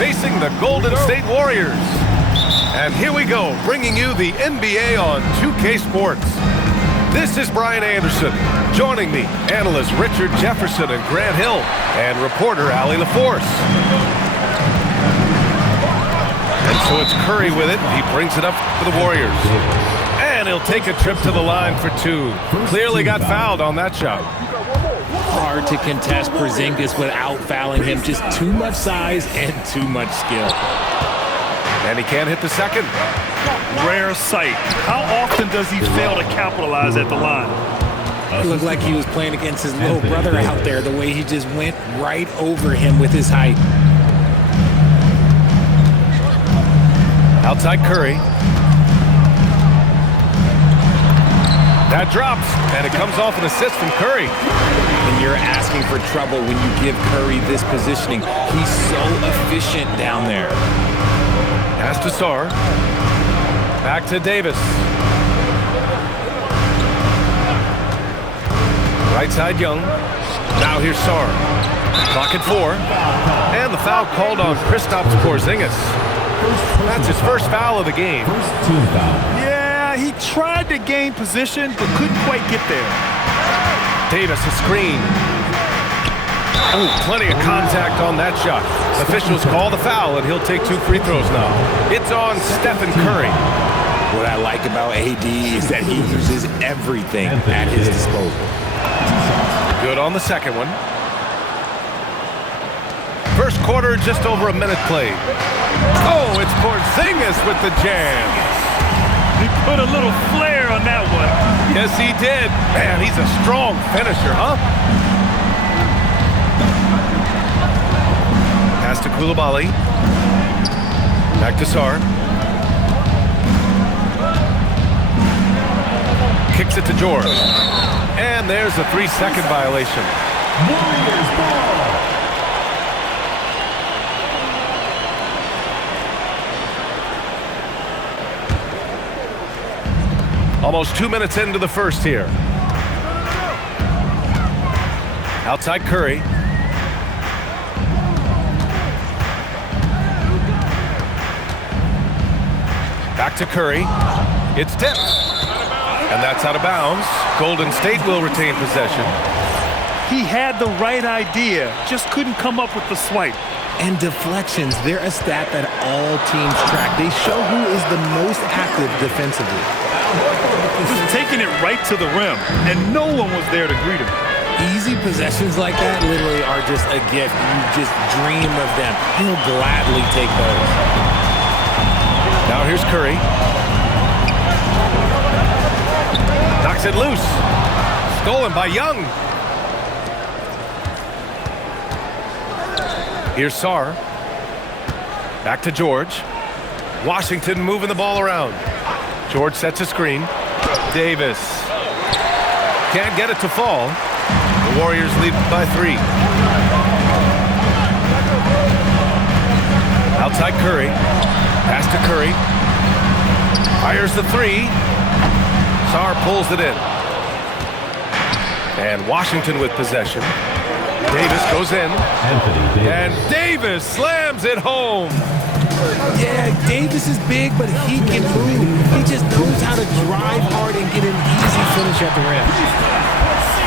facing the Golden State Warriors. And here we go, bringing you the NBA on 2K Sports. This is Brian Anderson. Joining me, analysts Richard Jefferson and Grant Hill, and reporter Allie LaForce. And so it's Curry with it. He brings it up for the Warriors. And he'll take a trip to the line for two. Clearly got fouled on that shot. Hard to contest Porzingis without fouling him. Just too much size and too much skill. And he can't hit the second. Rare sight. How often does he fail to capitalize at the line? It looked like he was playing against his little brother out there, the way he just went right over him with his height. Outside Curry. That drops, and it comes off an assist from Curry. And you're asking for trouble when you give Curry this positioning. He's so efficient down there. Pass to Sarr. Back to Davis. Right side Young. Now here's Sarr. Clock at 4. And the foul called on Kristaps Porzingis. That's his first foul of the game. Yeah, he tried to gain position, but couldn't quite get there. Davis, a screen. Oh, plenty of contact on that shot. Officials call the foul, and he'll take 2 free throws now. It's on Stephen Curry. What I like about AD is that he uses everything at his disposal. Good on the second one. First quarter, just over a minute played. Oh, it's Porzingis with the jam. He put a little flair on that one. Yes, he did. Man, he's a strong finisher, huh? Pass to Coulibaly. Back to Sarr. Kicks it to George. And there's a 3-second violation. Warriors ball. Almost 2 minutes into the first here. Outside Curry. Back to Curry. It's tipped. And that's out of bounds. Golden State will retain possession. He had the right idea, just couldn't come up with the swipe. And deflections, they're a stat that all teams track. They show who is the most active defensively. Just taking it right to the rim, and no one was there to greet him. Easy possessions like that literally are just a gift. You just dream of them. He'll gladly take those. Now here's Curry. Knocks it loose. Stolen by Young. Here's Sarr. Back to George. Washington moving the ball around. George sets a screen. Davis. Can't get it to fall. The Warriors lead by 3. Outside Curry. Pass to Curry. Fires the 3. Sarr pulls it in. And Washington with possession. Davis goes in. And Davis slams it home. Yeah, Davis is big, but he can move. He just knows how to drive hard and get an easy finish at the rim.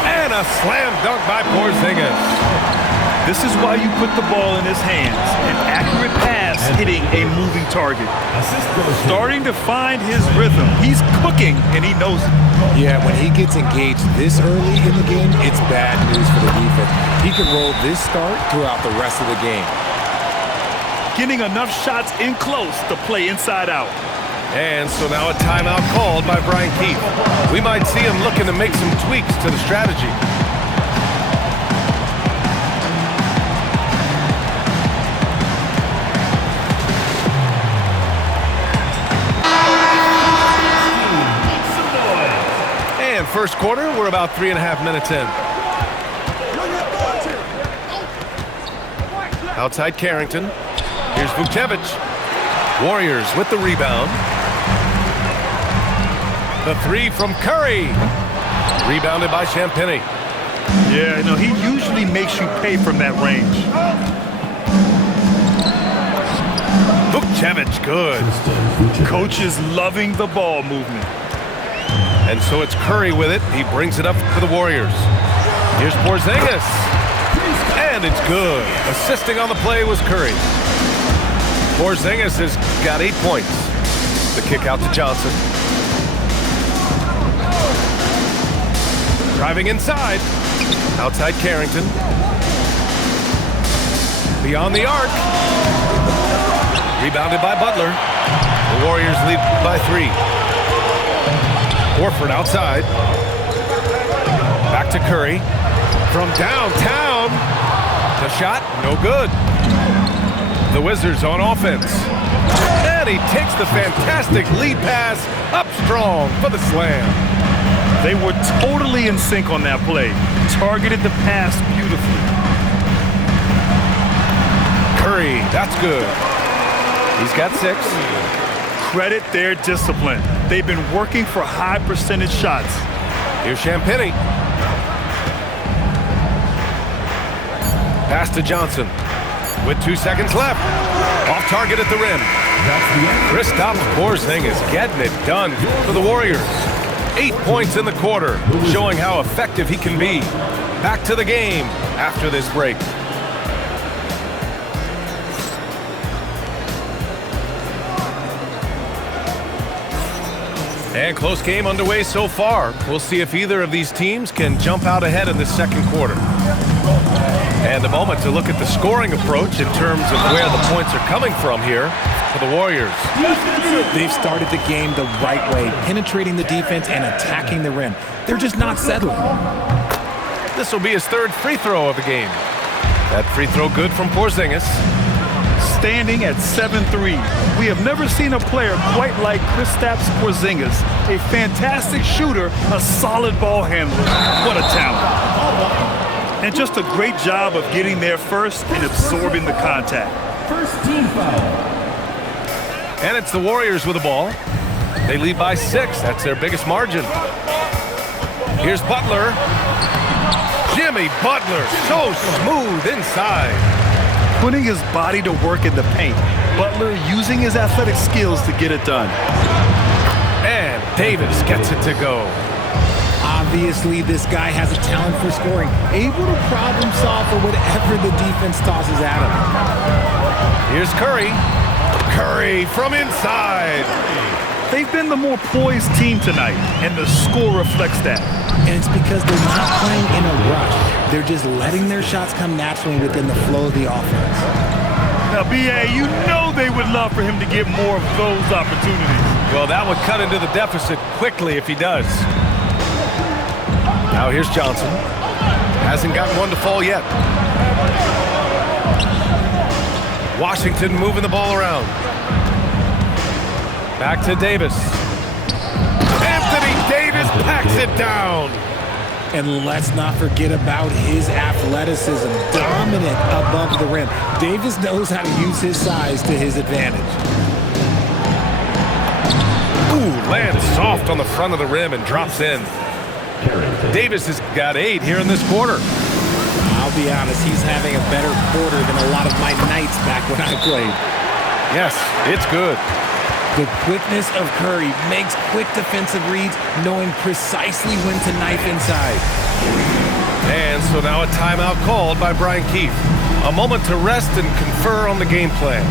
And a slam dunk by Porzingis. This is why you put the ball in his hands. An accurate pass hitting a moving target. Starting to find his rhythm. He's cooking, and he knows it. Yeah, when he gets engaged this early in the game, it's bad news for the defense. He can roll this start throughout the rest of the game. Getting enough shots in close to play inside out. And so now a timeout called by Brian Keefe. We might see him looking to make some tweaks to the strategy. And first quarter, we're about 3.5 minutes in. Outside Carrington. Here's Vucevic. Warriors with the rebound. The 3 from Curry. Rebounded by Champagnie. Yeah, he usually makes you pay from that range. Vucevic, good. Coach is loving the ball movement. And so it's Curry with it. He brings it up for the Warriors. Here's Porzingis. And it's good. Assisting on the play was Curry. Porzingis has got 8 points. The kick out to Johnson. Driving inside. Outside Carrington. Beyond the arc. Rebounded by Butler. The Warriors lead by 3. Horford outside. Back to Curry. From downtown. The shot, no good. The Wizards on offense. And he takes the fantastic lead pass up strong for the slam. They were totally in sync on that play. Targeted the pass beautifully. Curry, that's good. He's got 6. Credit their discipline. They've been working for high percentage shots. Here's Champagnie. Pass to Johnson. With 2 seconds left. Off target at the rim. Kristaps Porzingis getting it done for the Warriors. 8 points in the quarter, showing how effective he can be. Back to the game after this break. And close game underway so far. We'll see if either of these teams can jump out ahead in the second quarter. And a moment to look at the scoring approach in terms of where the points are coming from here for the Warriors. They've started the game the right way, penetrating the defense and attacking the rim. They're just not settling. This will be his 3rd free throw of the game. That free throw good from Porzingis. Standing at 7-3, we have never seen a player quite like Kristaps Porzingis. A fantastic shooter, a solid ball handler. What a talent. And just a great job of getting there first and absorbing the contact. First team foul. And it's the Warriors with the ball. They lead by 6. That's their biggest margin. Here's Butler. Jimmy Butler, so smooth inside. Putting his body to work in the paint. Butler using his athletic skills to get it done. And Davis gets it to go. Obviously, this guy has a talent for scoring, able to problem solve for whatever the defense tosses at him. Here's Curry. Curry from inside. They've been the more poised team tonight, and the score reflects that. And it's because they're not playing in a rush. They're just letting their shots come naturally within the flow of the offense. Now, B.A., you know they would love for him to get more of those opportunities. Well, that would cut into the deficit quickly if he does. Now here's Johnson. Hasn't gotten one to fall yet. Washington moving the ball around. Back to Davis. Anthony Davis packs it down. And let's not forget about his athleticism, dominant above the rim. Davis knows how to use his size to his advantage. Ooh, lands soft on the front of the rim and drops in. Davis has got 8 here in this quarter. I'll be honest, he's having a better quarter than a lot of my nights back when I played. Yes, it's good. The quickness of Curry makes quick defensive reads, knowing precisely when to knife inside. And so now a timeout called by Brian Keefe. A moment to rest and confer on the game plan.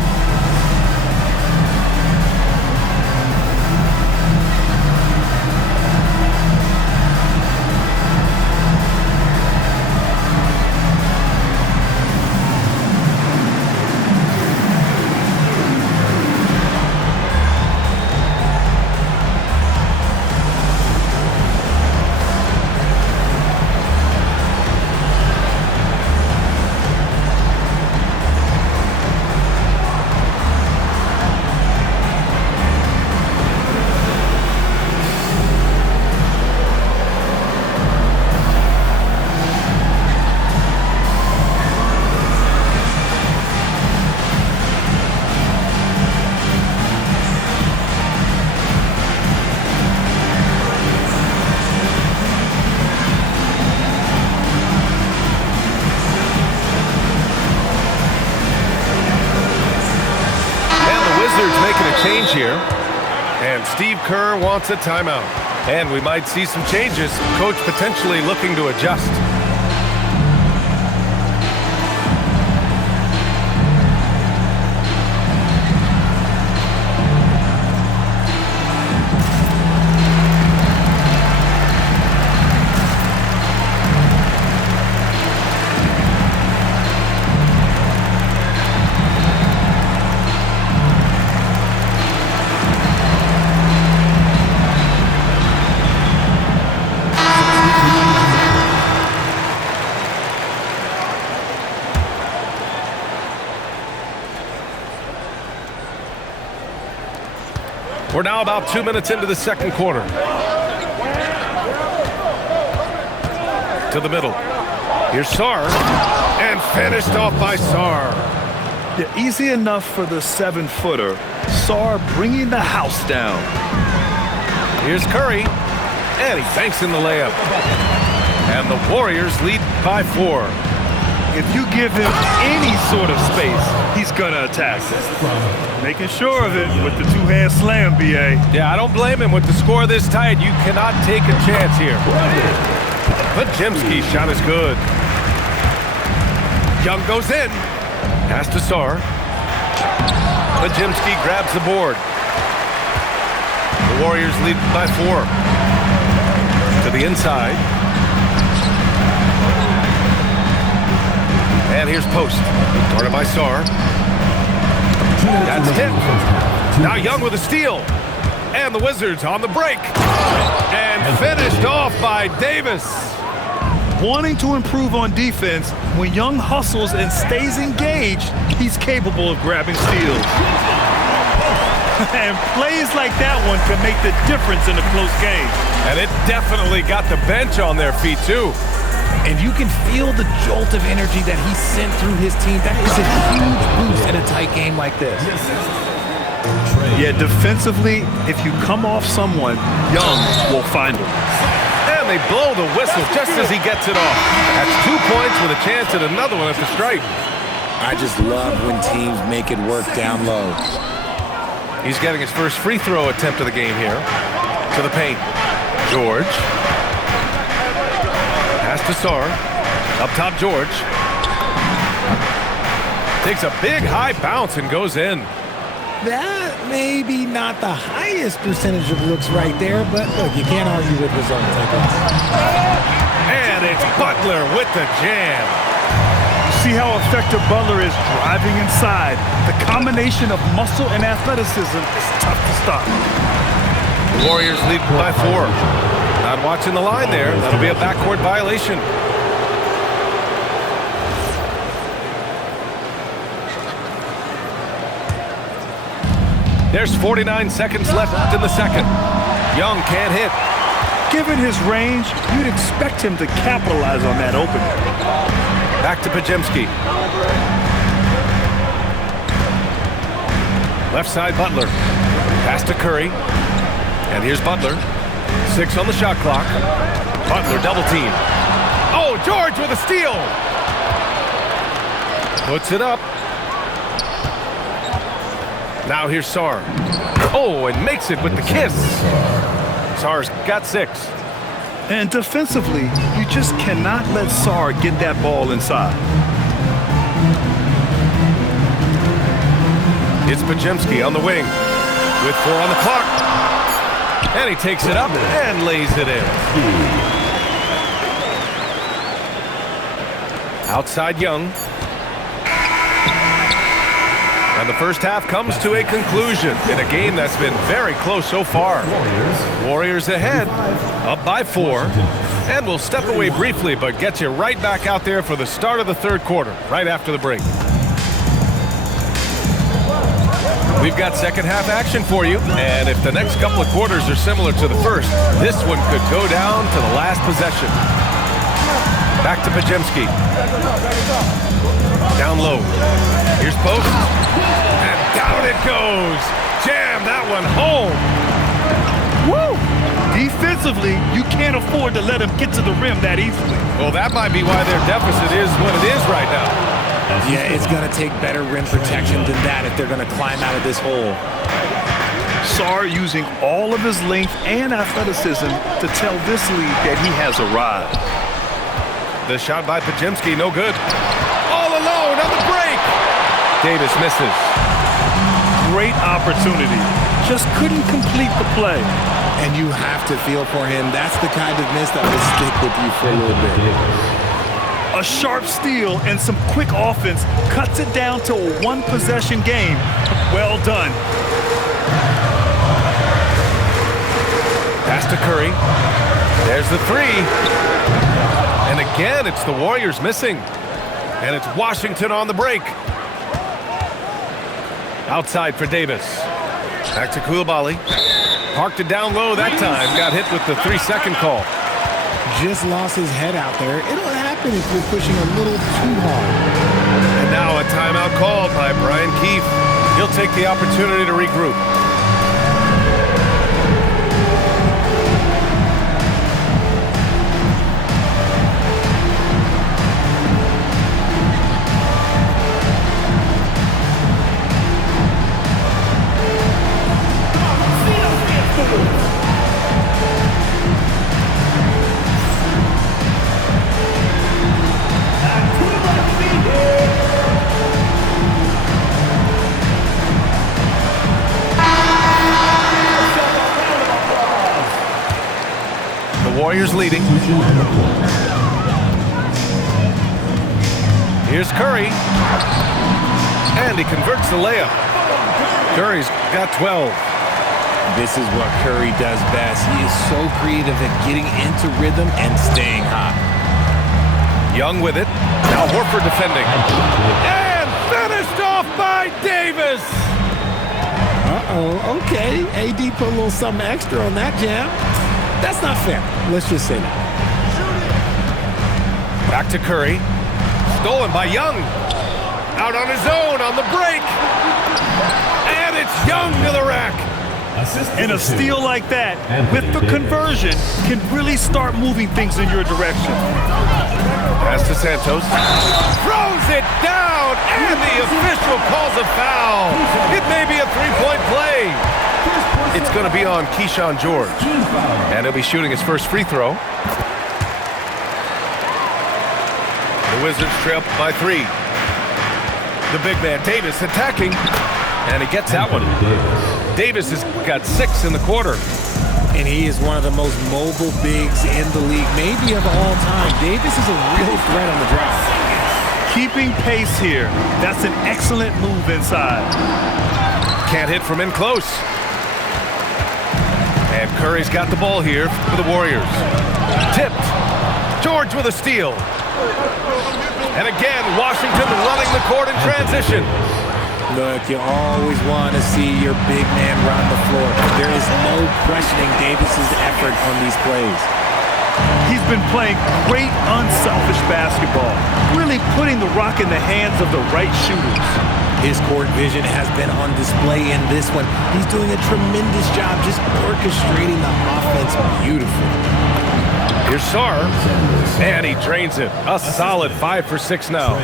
Wizards making a change here. And Steve Kerr wants a timeout. And we might see some changes. Coach potentially looking to adjust. We're now about 2 minutes into the second quarter. To the middle. Here's Sarr. And finished off by Sarr. Yeah, easy enough for the 7-footer. Sarr bringing the house down. Here's Curry. And he banks in the layup. And the Warriors lead by 4. If you give him any sort of space, he's going to attack. Making sure of it with the two-hand slam, B.A. Yeah, I don't blame him with the score this tight. You cannot take a chance here. Podziemski's shot is good. Young goes in. Pass to Sarr. Podziemski grabs the board. The Warriors lead by 4. To the inside. And here's Post. Guarded by Sarr. That's hit. Now Young with a steal. And the Wizards on the break. And finished off by Davis. Wanting to improve on defense, when Young hustles and stays engaged, he's capable of grabbing steals. And plays like that one can make the difference in a close game. And it definitely got the bench on their feet, too. And you can feel the jolt of energy that he sent through his team. That is a huge boost in a tight game like this. Yeah, defensively, if you come off someone, Young will find him. And they blow the whistle just as he gets it off. That's 2 points with a chance at another one at the stripe. I just love when teams make it work down low. He's getting his first free throw attempt of the game here. To the paint. George. Pass to Sarr. Up top, George. Takes a big high bounce and goes in. That may be not the highest percentage of looks right there, but look, you can't argue with results, I guess. And it's Butler with the jam. See how effective Butler is driving inside. The combination of muscle and athleticism is tough to stop. Warriors lead by 4. Not watching the line there. That'll be a backcourt violation. There's 49 seconds left in the second. Young can't hit. Given his range, you'd expect him to capitalize on that opening. Back to Podziemski. Left side, Butler. Pass to Curry. And here's Butler. 6 on the shot clock. Butler double team. Oh, George with a steal. Puts it up. Now here's Sarr. Oh, and makes it with the kiss. Sarr's got 6. And defensively, you just cannot let Sarr get that ball inside. It's Podziemski on the wing with 4 on the clock. And he takes it up and lays it in. Outside Young. And the first half comes to a conclusion in a game that's been very close so far. Warriors ahead, up by 4. And we'll step away briefly, but get you right back out there for the start of the third quarter, right after the break. We've got second half action for you, and if the next couple of quarters are similar to the first, this one could go down to the last possession. Back to Podziemski. Down low. Here's Post. And down it goes. Jam that one home. Woo! Defensively, you can't afford to let him get to the rim that easily. Well, that might be why their deficit is what it is right now. Yeah, it's going to take better rim protection than that if they're going to climb out of this hole. Sarr using all of his length and athleticism to tell this lead that he has arrived. The shot by Podziemski, no good. All alone on the break. Davis misses. Great opportunity. Just couldn't complete the play. And you have to feel for him. That's the kind of miss that will stick with you for a little bit. A sharp steal and some quick offense cuts it down to a one-possession game. Well done. Pass to Curry. There's the three. And again, it's the Warriors missing. And it's Washington on the break. Outside for Davis. Back to Coulibaly. Parked it down low that time. Got hit with the 3-second call. Just lost his head out there. It'll happen if you're pushing a little too hard. And now a timeout called by Brian Keefe. He'll take the opportunity to regroup. Warriors leading. Here's Curry. And he converts the layup. Curry's got 12. This is what Curry does best. He is so creative at getting into rhythm and staying hot. Young with it. Now Horford defending. And finished off by Davis. Uh-oh, okay. AD put a little something extra on that jam. That's not fair. Let's just say that. Back to Curry. Stolen by Young. Out on his own on the break. And it's Young to the rack. And a steal like that, with the conversion, can really start moving things in your direction. Pass to Santos. Throws it down, and the official calls a foul. It may be a three-point play. It's going to be on Keyshawn George. And he'll be shooting his first free throw. The Wizards trail by 3. The big man, Davis, attacking. And he gets that one. Davis has got 6 in the quarter. And he is one of the most mobile bigs in the league, maybe of all time. Davis is a real threat on the drive. Keeping pace here. That's an excellent move inside. Can't hit from in close. And Curry's got the ball here for the Warriors. Tipped. George with a steal. And again, Washington running the court in transition. Look, you always want to see your big man run the floor. There is no questioning Davis's effort on these plays. He's been playing great, unselfish basketball, really putting the rock in the hands of the right shooters. His court vision has been on display in this one. He's doing a tremendous job just orchestrating the offense beautifully. Here's Sarr, and he drains it. A solid 5 for 6 now.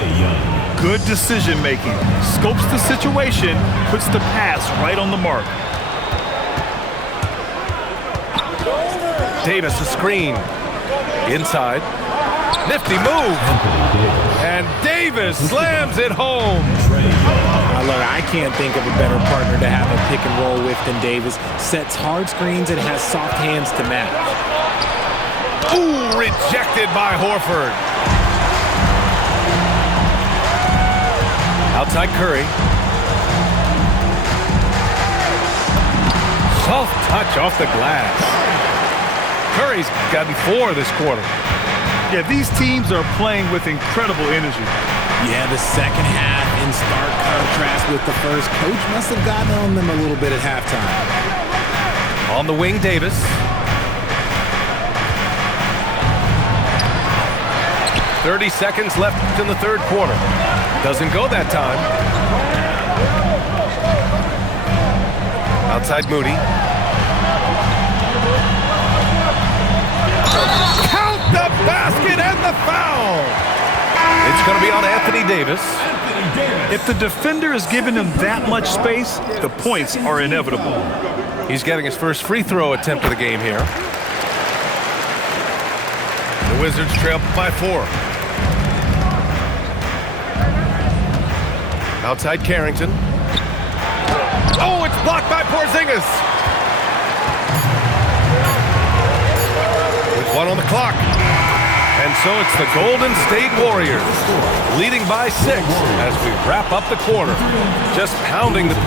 Good decision-making. Scopes the situation, puts the pass right on the mark. Davis a screen. Inside. Nifty move. And Davis slams it home. Look, I can't think of a better partner to have a pick and roll with than Davis. Sets hard screens and has soft hands to match. Ooh, rejected by Horford. Outside Curry. Soft touch off the glass. Curry's gotten 4 this quarter. Yeah, these teams are playing with incredible energy. Yeah, the second half in stark contrast with the first. Coach must have gotten on them a little bit at halftime. On the wing, Davis. "30 seconds left in the third quarter. Doesn't go that time. Outside Moody. Count the basket and the foul. It's going to be on Anthony Davis. If the defender is giving him that much space, the points are inevitable. He's getting his first free throw attempt of the game here. The Wizards trail by 4. Outside Carrington. Oh, it's blocked by Porzingis. With 1 on the clock. And so it's the Golden State Warriors leading by 6 as we wrap up the quarter. Just pounding the... 47.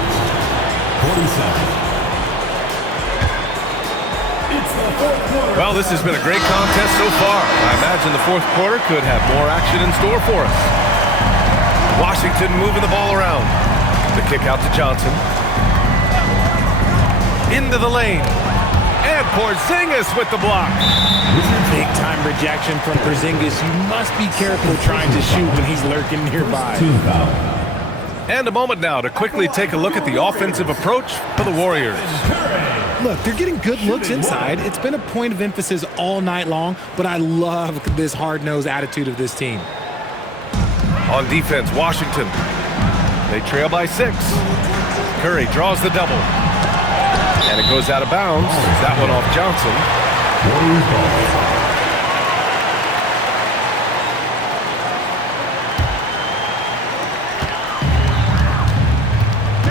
It's the fourth quarter. Well, this has been a great contest so far. I imagine the fourth quarter could have more action in store for us. Washington moving the ball around. The kick out to Johnson. Into the lane. And Porzingis with the block. Big-time rejection from Porzingis. You must be careful trying to shoot when he's lurking nearby. And a moment now to quickly take a look at the offensive approach for the Warriors. Look, they're getting good looks inside. It's been a point of emphasis all night long, but I love this hard-nosed attitude of this team. On defense, Washington. They trail by 6. Curry draws the double. And it goes out of bounds. That one off Johnson.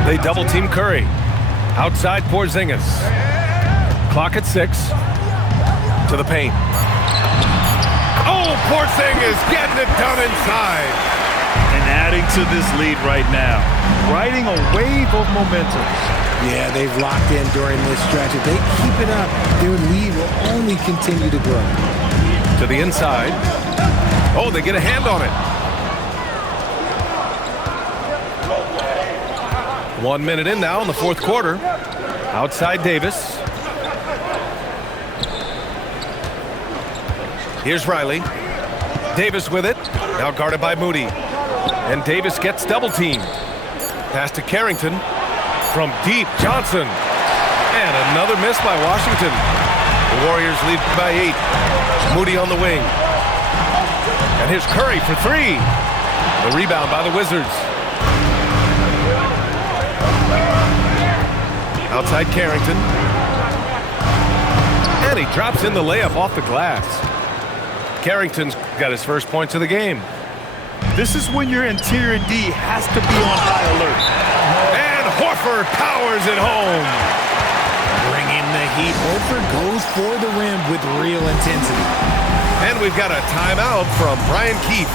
They double team Curry. Outside Porzingis. Clock at 6. To the paint. Oh, Porzingis getting it done inside. And adding to this lead right now. Riding a wave of momentum. Yeah, they've locked in during this stretch. If they keep it up, their lead will only continue to grow. To the inside. Oh, they get a hand on it. 1 minute in now in the fourth quarter. Outside Davis. Here's Riley. Davis with it. Now guarded by Moody. And Davis gets double teamed. Pass to Carrington. From deep, Johnson. And another miss by Washington. The Warriors lead by 8. Moody on the wing. And here's Curry for 3. The rebound by the Wizards. Outside Carrington. And he drops in the layup off the glass. Carrington's got his first points of the game. This is when your interior D has to be on high alert. And Horford powers it home. Bringing the heat. Horford goes for the rim with real intensity. And we've got a timeout from Brian Keefe.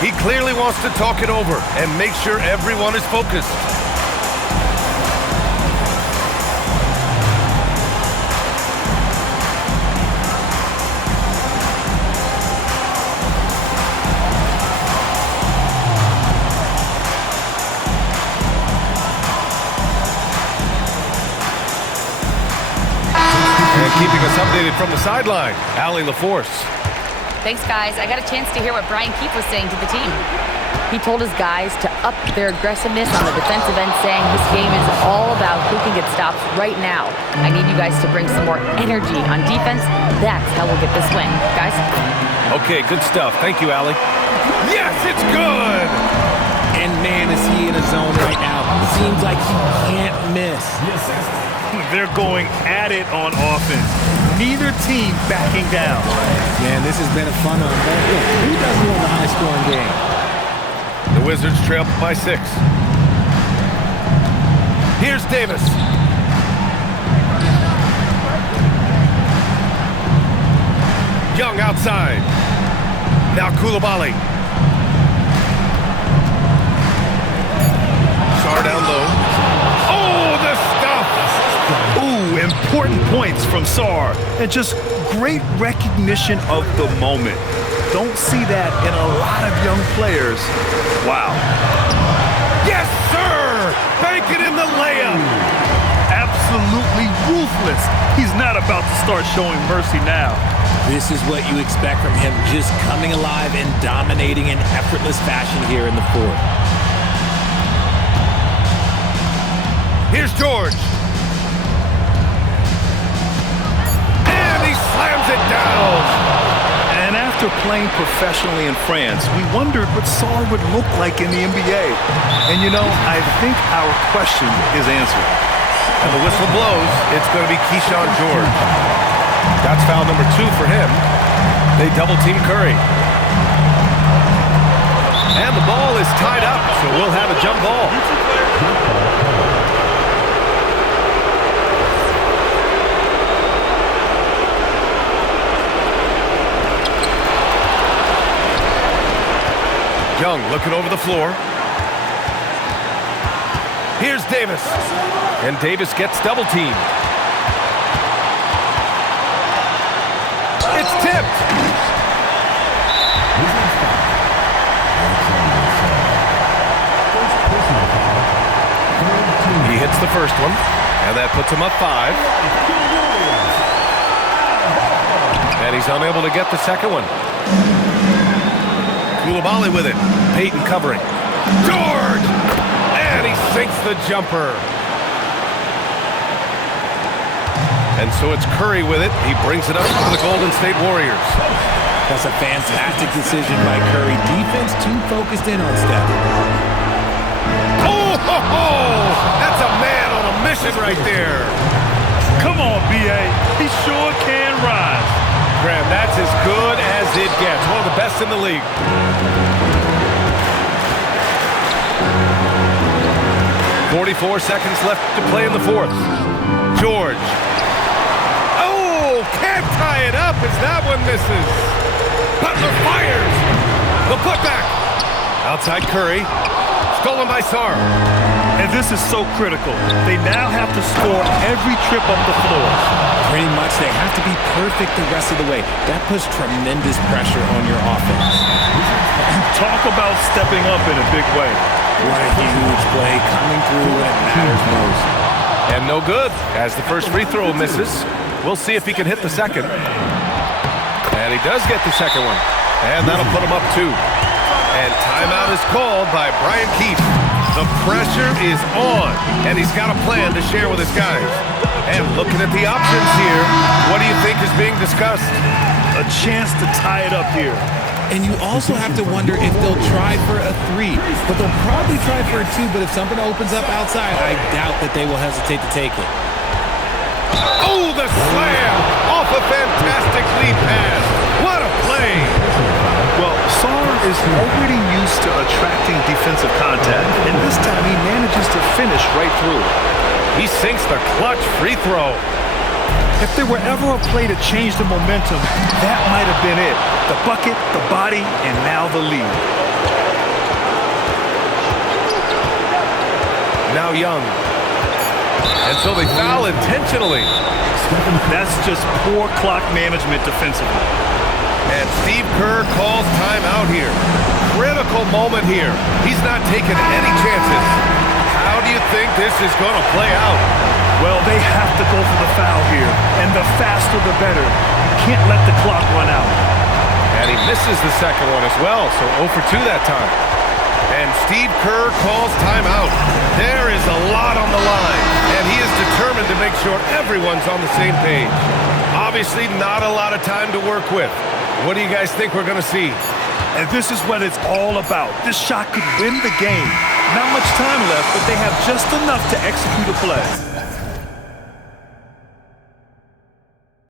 He clearly wants to talk it over and make sure everyone is focused. Keeping us updated from the sideline, Allie LaForce. Thanks, guys. I got a chance to hear what Brian Keefe was saying to the team. He told his guys to up their aggressiveness on the defensive end, saying this game is all about who can get stops right now. I need you guys to bring some more energy on defense. That's how we'll get this win. Guys? Okay, good stuff. Thank you, Allie. Yes, it's good! And man, is he in a zone right now. Seems like he can't miss. They're going at it on offense. Neither team backing down. Man, this has been a fun one. But look, who doesn't love a high-scoring game? The Wizards trail by 6. Here's Davis. Young outside. Now Coulibaly. Sar down low. Oh, the stuff! Ooh, important points from Sar. And just great recognition of the moment. Don't see that in a lot of young players. Wow. Yes, sir! Bank it in the layup! Absolutely ruthless. He's not about to start showing mercy now. This is what you expect from him, just coming alive and dominating in effortless fashion here in the fourth. Here's George. And he slams it down. And after After playing professionally in France, we wondered what Sarr would look like in the NBA. And you know, I think our question is answered. And the whistle blows. It's going to be Keyshawn George. That's foul number 2 for him. They double-team Curry. And the ball is tied up, so we'll have a jump ball. Young looking over the floor. Here's Davis. And Davis gets double-teamed. It's tipped. He hits the first one, and that puts him up 5. And he's unable to get the second one. Coulibaly with it. Payton covering. George! And he sinks the jumper. And so it's Curry with it. He brings it up for the Golden State Warriors. That's a fantastic decision by Curry. Defense too focused in on Steph. Oh, ho, ho! That's a man on a mission right there. Come on, B.A. He sure can rise. Graham, that's as good as it gets. One of the best in the league. .44 seconds left to play in the fourth. George. Oh, can't tie it up as that one misses. Butler fires. The putback. Outside Curry. Stolen by Sarr. And this is so critical. They now have to score every trip up the floor. Pretty much, they have to be perfect the rest of the way. That puts tremendous pressure on your offense. Talk about stepping up in a big way. What a huge play coming through when it matters most. And no good as the first free throw misses. We'll see if he can hit the second. And he does get the second one. And that'll put him up 2. And timeout is called by Brian Keefe. The pressure is on, and he's got a plan to share with his guys. And looking at the options here, what do you think is being discussed? A chance to tie it up here. And you also have to wonder if they'll try for a 3. But they'll probably try for a 2, but if something opens up outside, I doubt that they will hesitate to take it. Oh, the slam! Off a fantastic lead pass. What a play! Well, Sarr is already used to attracting defensive contact, and this time he manages to finish right through. He sinks the clutch free throw. If there were ever a play to change the momentum, that might have been it. The bucket, the body, and now the lead. Now Young. And so they foul intentionally. That's just poor clock management defensively. And Steve Kerr calls timeout here. Critical moment here. He's not taking any chances. How do you think this is going to play out? Well, they have to go for the foul here, and the faster the better. You can't let the clock run out. And he misses the second one as well, so 0 for 2 that time. And Steve Kerr calls timeout. There is a lot on the line, and he is determined to make sure everyone's on the same page. Obviously, not a lot of time to work with. What do you guys think we're going to see? And this is what it's all about. This shot could win the game. Not much time left, but they have just enough to execute a play.